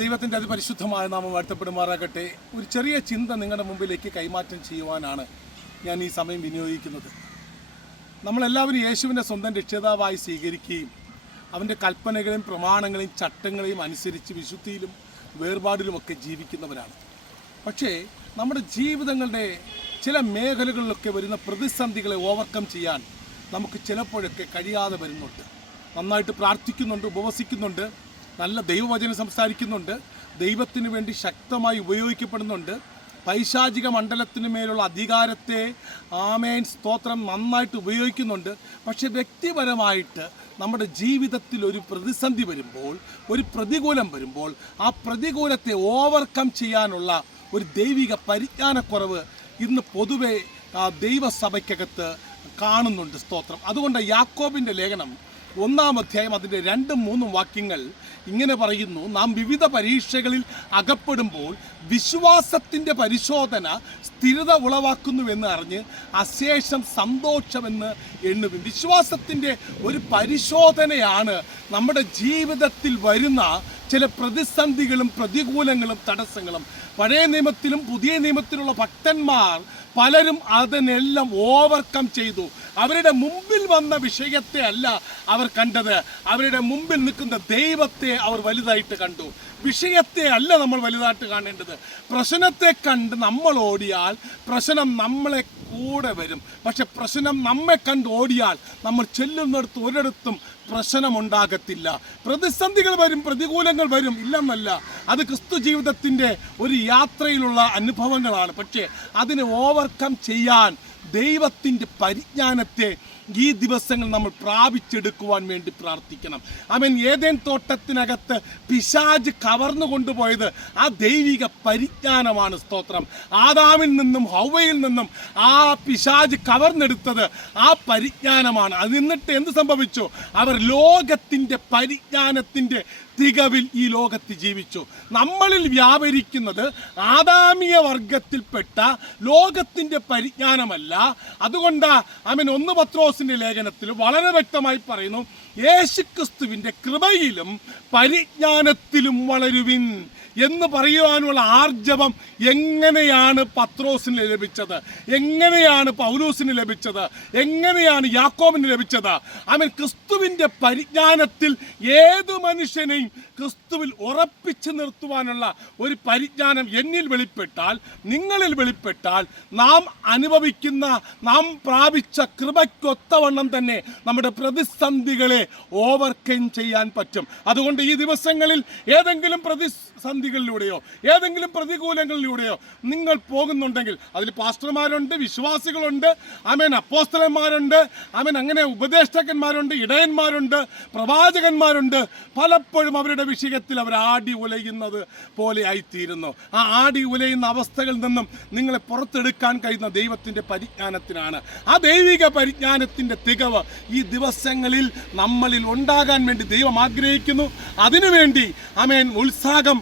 ദൈവത്തിന്റെ അതിപരിശുദ്ധമായ നാമം വാഴ്ത്തപ്പെടുമാറാകട്ടെ. ഒരു ചെറിയ ചിന്ത നിങ്ങളുടെ മുമ്പിലേക്ക് കൈമാറ്റം ചെയ്യുവാനാണ് ഞാൻ ഈ സമയം വിനിയോഗിക്കുന്നത്. നമ്മളെല്ലാവരും യേശുവിന്റെ സ്വന്തം രക്ഷിതാവായി സ്വീകരിക്കുകയും അവന്റെ കൽപ്പനകളെയും പ്രമാണങ്ങളെയും ചട്ടങ്ങളെയും അനുസരിച്ച് വിശുദ്ധിയിലും വേർപാടിലുമൊക്കെ ജീവിക്കുന്നവരാണ്. പക്ഷേ നമ്മുടെ ജീവിതങ്ങളുടെ ചില മേഖലകളിലൊക്കെ വരുന്ന പ്രതിസന്ധികളെ ഓവർകം ചെയ്യാൻ നമുക്ക് ചിലപ്പോഴൊക്കെ കഴിയാതെ വരുന്നുണ്ട്. നന്നായിട്ട് പ്രാർത്ഥിക്കുന്നുണ്ട് ഉപവസിക്കുന്നുണ്ട്. നല്ല ദൈവവചനം സംസാരിക്കുന്നുണ്ട്. ദൈവത്തിന് വേണ്ടി ശക്തമായി ഉപയോഗിക്കപ്പെടുന്നുണ്ട്. പൈശാചിക മണ്ഡലത്തിന് മേലുള്ള അധികാരത്തെ ആമേൻ സ്തോത്രം നന്നായിട്ട് ഉപയോഗിക്കുന്നുണ്ട്. പക്ഷെ വ്യക്തിപരമായിട്ട് നമ്മുടെ ജീവിതത്തിൽ ഒരു പ്രതിസന്ധി വരുമ്പോൾ ഒരു പ്രതികൂലം വരുമ്പോൾ ആ പ്രതികൂലത്തെ ഓവർകം ചെയ്യാനുള്ള ഒരു ദൈവിക പരിജ്ഞാനക്കുറവ് ഇന്ന് പൊതുവെ ദൈവസഭയ്ക്കകത്ത് കാണുന്നുണ്ട് സ്തോത്രം. അതുകൊണ്ട് യാക്കോബിന്റെ ലേഖനം ഒന്നാം അധ്യായം അതിന്റെ രണ്ടും മൂന്നും വാക്യങ്ങൾ ഇങ്ങനെ പറയുന്നു നാം വിവിധ പരീക്ഷകളിൽ അകപ്പെടുമ്പോൾ വിശ്വാസത്തിന്റെ പരിശോധന സ്ഥിരത ഉളവാക്കുന്നുവെന്ന് അറിഞ്ഞ് അശേഷം സന്തോഷമെന്ന് എണ്ണുവിൻ. വിശ്വാസത്തിന്റെ ഒരു പരിശോധനയാണ് നമ്മുടെ ജീവിതത്തിൽ വരുന്ന ചില പ്രതിസന്ധികളും പ്രതികൂലങ്ങളും തടസ്സങ്ങളും. പഴയ നിയമത്തിലും പുതിയ നിയമത്തിലുള്ള ഭക്തന്മാർ പലരും അതിനെല്ലാം ഓവർകം ചെയ്തു. അവരുടെ മുമ്പിൽ വന്ന വിഷയത്തെ അല്ല അവർ കണ്ടത്. അവരുടെ മുമ്പിൽ നിൽക്കുന്ന ദൈവത്തെ അവർ വലുതായിട്ട് കണ്ടു. വിഷയത്തെ അല്ല നമ്മൾ വലുതായിട്ട് കാണേണ്ടത്. പ്രശ്നത്തെ കണ്ട് നമ്മൾ ഓടിയാൽ പ്രശ്നം നമ്മളെ കൂടെ വരും. പക്ഷെ പ്രശ്നം നമ്മെ കണ്ട് ഓടിയാൽ നമ്മൾ ചെല്ലുന്നിടത്ത് ഒരിടത്തും പ്രശ്നമുണ്ടാകത്തില്ല. പ്രതിസന്ധികൾ വരും പ്രതികൂലങ്ങൾ വരും ഇല്ലെന്നല്ല. അത് ക്രിസ്തു ജീവിതത്തിന്റെ ഒരു യാത്രയിലുള്ള അനുഭവങ്ങളാണ്. പക്ഷേ അതിനെ ഓവർകം ചെയ്യാൻ ദൈവത്തിന്റെ പരിജ്ഞാനത്തെ ഈ ദിവസങ്ങൾ നമ്മൾ പ്രാപിച്ചെടുക്കുവാൻ വേണ്ടി പ്രാർത്ഥിക്കണം. അവൻ ഏതേൻ തോട്ടത്തിനകത്ത് പിശാജ് കവർന്നു കൊണ്ടുപോയത് ആ ദൈവിക പരിജ്ഞാനമാണ് സ്തോത്രം. ആദാമിൽ നിന്നും ഹൗവയിൽ നിന്നും ആ പിശാജ് കവർന്നെടുത്തത് ആ പരിജ്ഞാനമാണ്. അത് നിന്നിട്ട് എന്ത് സംഭവിച്ചു? അവർ ലോകത്തിന്റെ പരിജ്ഞാനത്തിന്റെ തികവിൽ ഈ ലോകത്ത് ജീവിച്ചു. നമ്മളിൽ വ്യാപരിക്കുന്നത് ആദാമിയ വർഗത്തിൽപ്പെട്ട ലോകത്തിന്റെ പരിജ്ഞാനമല്ല. അതുകൊണ്ട് അവൻ ഒന്ന് പത്രോസിന്റെ ലേഖനത്തിൽ വളരെ വ്യക്തമായി പറയുന്നു യേശുക്രിസ്തുവിന്റെ കൃപയിലും പരിജ്ഞാനത്തിലും വളരുവിൻ എന്ന് പറയുവാനുള്ള ആർജവം എങ്ങനെയാണ് പത്രോസിന് ലഭിച്ചത്? എങ്ങനെയാണ് പൗലൂസിന് ലഭിച്ചത്? എങ്ങനെയാണ് യാക്കോബിന് ലഭിച്ചത്? അവൻ ക്രിസ്തുവിന്റെ പരിജ്ഞാനത്തിൽ ഏത് മനുഷ്യനെയും ക്രിസ്തുവിൽ ഉറപ്പിച്ചു നിർത്തുവാനുള്ള ഒരു പരിജ്ഞാനം എന്നിൽ വെളിപ്പെട്ടാൽ നിങ്ങളിൽ വെളിപ്പെട്ടാൽ നാം അനുഭവിക്കുന്ന നാം പ്രാപിച്ച കൃപയ്ക്കൊത്തവണ്ണം തന്നെ നമ്മുടെ പ്രതിസന്ധികളെ ഓവർകം ചെയ്യാൻ പറ്റും. അതുകൊണ്ട് ഈ ദിവസങ്ങളിൽ ഏതെങ്കിലും പ്രതിസന്ധികളിലൂടെയോ ഏതെങ്കിലും പ്രതികൂലങ്ങളിലൂടെയോ നിങ്ങൾ പോകുന്നുണ്ടെങ്കിൽ അതിൽ പാസ്റ്റർമാരുണ്ട് വിശ്വാസികളുണ്ട് ആമേൻ അപ്പോസ്തലന്മാരുണ്ട് ആമേൻ അങ്ങനെ ഉപദേഷ്ടാക്കന്മാരുണ്ട് ഇടയന്മാരുണ്ട് പ്രവാചകന്മാരുണ്ട് പലപ്പോഴും അവരുടെ വിഷയത്തിൽ അവർ ആടി ഉലയുന്നത് പോലെ ആയിത്തീരുന്നു. ആ ആടി ഉലയുന്ന അവസ്ഥകളിൽ നിന്നും നിങ്ങളെ പുറത്തെടുക്കാൻ കഴിയുന്ന ദൈവത്തിന്റെ പരിജ്ഞാനത്തിനാണ്. ആ ദൈവിക പരിജ്ഞാനത്തിന്റെ തികവ് ഈ ദിവസങ്ങളിൽ നമ്മളിൽ ഉണ്ടാകാൻ വേണ്ടി ദൈവം ആഗ്രഹിക്കുന്നു. അതിനുവേണ്ടി അമേൻ ഉത്സാഹം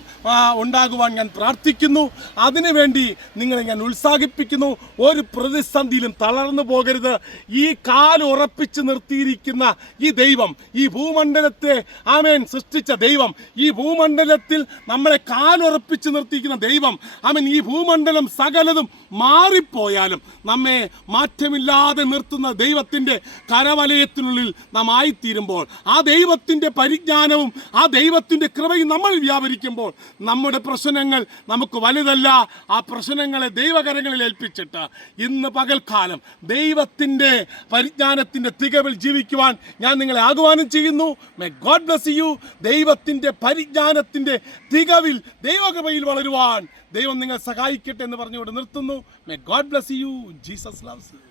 ഉണ്ടാകുവാൻ ഞാൻ പ്രാർത്ഥിക്കുന്നു. അതിനുവേണ്ടി നിങ്ങളെ ഞാൻ ഉത്സാഹിപ്പിക്കുന്നു. ഒരു പ്രതിസന്ധിയിലും തളർന്നു പോകരുത്. ഈ കാൽ ഉറപ്പിച്ച് നിർത്തിയിരിക്കുന്ന ഈ ദൈവം ഈ ഭൂമണ്ഡലത്തെ ആമേൻ സൃഷ്ടിച്ച ദൈവം ഈ ഭൂമണ്ഡലത്തിൽ നമ്മളെ കാലുറപ്പിച്ച് നിർത്തിക്കുന്ന ദൈവം അവൻ ഈ ഭൂമണ്ഡലം സകലതും മാറിപ്പോയാലും നമ്മെ മാറ്റമില്ലാതെ നിർത്തുന്ന ദൈവത്തിന്റെ കരവലയത്തിനുള്ളിൽ നാം ആയിത്തീരുമ്പോൾ ആ ദൈവത്തിന്റെ പരിജ്ഞാനവും ആ ദൈവത്തിന്റെ കൃപയും നമ്മൾ വ്യാപരിക്കുമ്പോൾ നമ്മുടെ പ്രശ്നങ്ങൾ നമുക്ക് വലുതല്ല. ആ പ്രശ്നങ്ങളെ ദൈവകരങ്ങളിൽ ഏൽപ്പിച്ചിട്ട് ഇന്ന് പകൽക്കാലം ദൈവത്തിന്റെ പരിജ്ഞാനത്തിന്റെ തികവിൽ ജീവിക്കുവാൻ ഞാൻ നിങ്ങളെ ആഹ്വാനം ചെയ്യുന്നു. മേ ഗോഡ് ബ്ലസ് യു ദൈവത്തിന്റെ പരിജ്ഞാനത്തിന്റെ തികവിൽ ദൈവകൃപയിൽ വളരുവാൻ ദൈവം നിങ്ങൾ സഹായിക്കട്ടെ എന്ന് പറഞ്ഞുകൊണ്ട് നിർത്തുന്നു. May God bless you Jesus loves